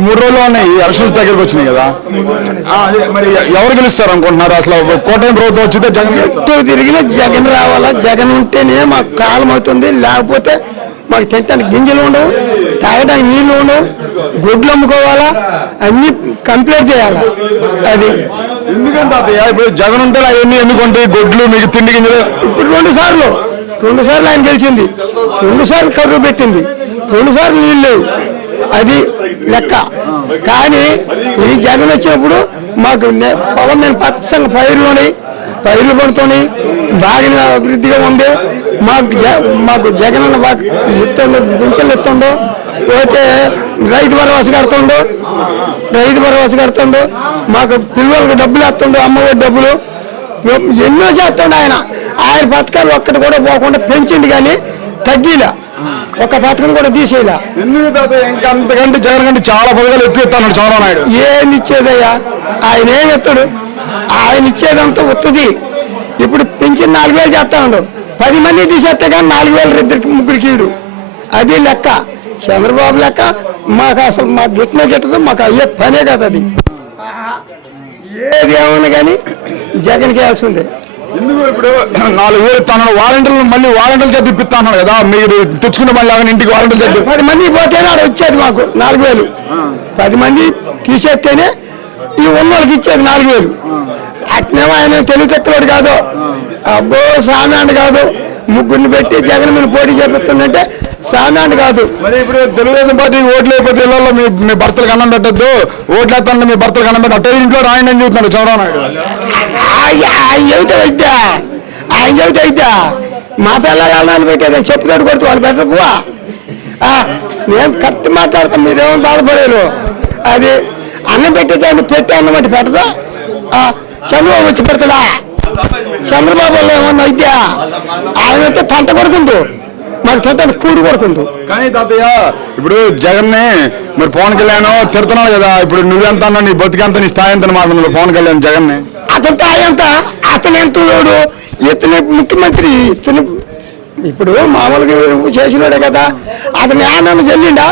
మూడు రోజులు ఉన్నాయి. ఎలక్షన్స్ దగ్గరకు వచ్చినాయి కదా. మరి ఎవరు గెలుస్తారు అనుకుంటున్నారు? అసలు కూటమి ప్రభుత్వం వచ్చిందే జగన్? ఎటు తిరిగినా జగన్ రావాలా? జగన్ ఉంటేనే మాకు కాలం అవుతుంది. లేకపోతే మాకు తినడానికి గింజలు ఉండవు తాగడానికి నీళ్ళు ఉండవు గుడ్లు అమ్ముకోవాలా? అన్ని కంప్లీట్ చేయాలా? అది. ఎందుకంటే ఇప్పుడు జగన్ ఉంటే అవన్నీ ఎందుకుంటాయి? గొడ్లు మీకు తిండి గింజలు? ఇప్పుడు రెండు సార్లు రెండు సార్లు ఆయన గెలిచింది. రెండు సార్లు కరువు పెట్టింది. రెండు సార్లు నీళ్ళు లేవు. అది లెక్క. కానీ ఈ జగన్ వచ్చినప్పుడు మాకు పవన్ పొలం నేను పచ్చంగా పైరులోని పైర్లు పడుతుంది బాగా అభివృద్ధిగా ఉంది మాకు మాకు జగన్ మాకు ఎత్తుండో పింఛన్లు ఎత్తుండో పోతే రైతు భరోసా కడుతుండో రైతు భరోసా కడుతుండో మాకు పిల్లలకు డబ్బులు వేస్తుండో అమ్మఒడి డబ్బులు ఎన్నో చేస్తుండు ఆయన. ఆయన పథకాలు ఒక్కటి కూడా పోకుండా పెంచిండు కానీ తగ్గిలా. ఒక పథకం కూడా తీసేలా ఎందుకు ఇంకా అంతకంటే జగన్ కంటే చాలా పథకాలు ఎక్కువ ఇస్తాను చంద్రబాబు నాయుడు. ఏమి ఇచ్చేదయ్యా? ఆయన ఏం ఎత్తాడు? ఆయన ఇచ్చేదంతా ఉత్తది ఇప్పుడు పెంచిన నాలుగు వేలు చేస్తాడు. పది మంది తీసేస్తే కానీ నాలుగు వేలు ఇద్దరికి ముగ్గురికి ఈడు. అది లెక్క. చంద్రబాబు లెక్క. మాకు అసలు మాకు గిట్టిన గిట్టదు మాకు అయ్యే పనే కాదు అది. ఏది ఏమన్నా కానీ జగన్కి వేయాల్సిందే ఎందుకు ఇప్పుడు నాలుగు వేలు ఇస్తాను వాలంటీర్లు మళ్ళీ వాలంటీర్లు చేతి ఇప్పిస్తాను కదా మీరు తెచ్చుకున్న మళ్ళీ అవన్నీ ఇంటికి వాలంటీర్లు చేతి పది మంది పోతేనే ఆడ వచ్చేది మాకు నాలుగు వేలు. పది మంది తీసేస్తేనే ఈ ఉన్న వాళ్ళకి ఇచ్చేది నాలుగు వేలు. అట్నేమో ఆయన తెలివితెక్కలోడు కాదు. అబ్బో సామాన్ కాదు. ముగ్గురిని పెట్టి జగన్ మీద పోటీ చేపిస్తుందంటే సామాన్ కాదు. మరి ఇప్పుడు తెలుగుదేశం పార్టీ ఓట్లు అయిపోతే ఇళ్ళలో మీ మీ భర్తలకు అన్నం పెట్టద్దు ఓట్లు వేస్తాను మీ భర్తలకు అన్నం పెట్టద్దు అట్టే ఇంట్లో రాయండి అని చెబుతున్నాడు చంద్రబాబు నాయుడు. ఆయన చెబుతా వైద్యా ఆయన చెబుతా వైద్యా. మా పిల్లలు అన్నాను పెట్టేది చెప్పుతాడు కొడుతూ వాళ్ళు బెటర్ పువ్వా మేము కరెక్ట్ మాట్లాడతాం మీరేమో బాధపడేరు. అది అన్నం పెట్టేదాన్ని పెట్టి అన్నం అంటే పెట్టదా? చంద్రబాబు వచ్చి పెడతాడా? చంద్రబాబు వల్ల ఏమన్నా వైద్యా? ఆయన అయితే పంట కొడుకుందు మాకు తింటాను కూడు కొడుకుందు. కానీ తాతయ్య ఇప్పుడు జగన్ని మరి పవన్ కళ్యాణ్ తిడుతున్నాడు కదా ఇప్పుడు నువ్వెంత అన్నా నీ బతికెంత నీ స్థాయి ఎంత మాట్లాడుతున్నాడు పవన్ కళ్యాణ్ జగన్ని అతనితో అయ్యంత అతను ఎంత ఇతను ముఖ్యమంత్రి ఇతను ఇప్పుడు మామూలుగా చేసినాడే కదా. అతను ఆనందం చెల్లిండా?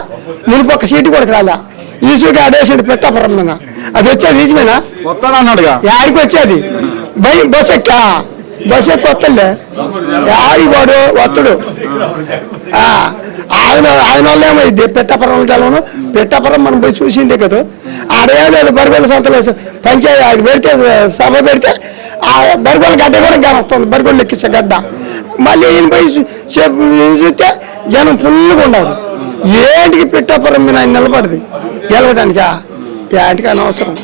మునుపు ఒక సీటు కూడా రాలా. ఈసుకి ఆడేసాడు పెట్టాపురం మీద అది వచ్చేది నిజమేనా? వస్తాను అన్నాడుగా యాడికి వచ్చేది? బై బస్ ఎక్కా? దశ కొత్తలే ఆడివాడు యాడికి వత్తడు. ఆ, ఆయన ఆయన వల్ల ఏమైంది పెట్టాపురం తెలవను పెట్టాపురం మనం పోయి చూసిందే కదా. ఆడేం లేదు బరిగొల సంతలో పంచాయతీ అది పెడితే సభ పెడితే ఆ బరిగొల గడ్డ కూడా కానొస్తుంది బరిగొలు ఎక్కించే గడ్డ. మళ్ళీ ఈయన పోయి చూస్తే జనం ఫుల్గా ఉండదు ఏంటికి పెట్టాపురం మీద ఆయన నిలబడది? గెలవడానికా? ఏంటికి అనవసరం.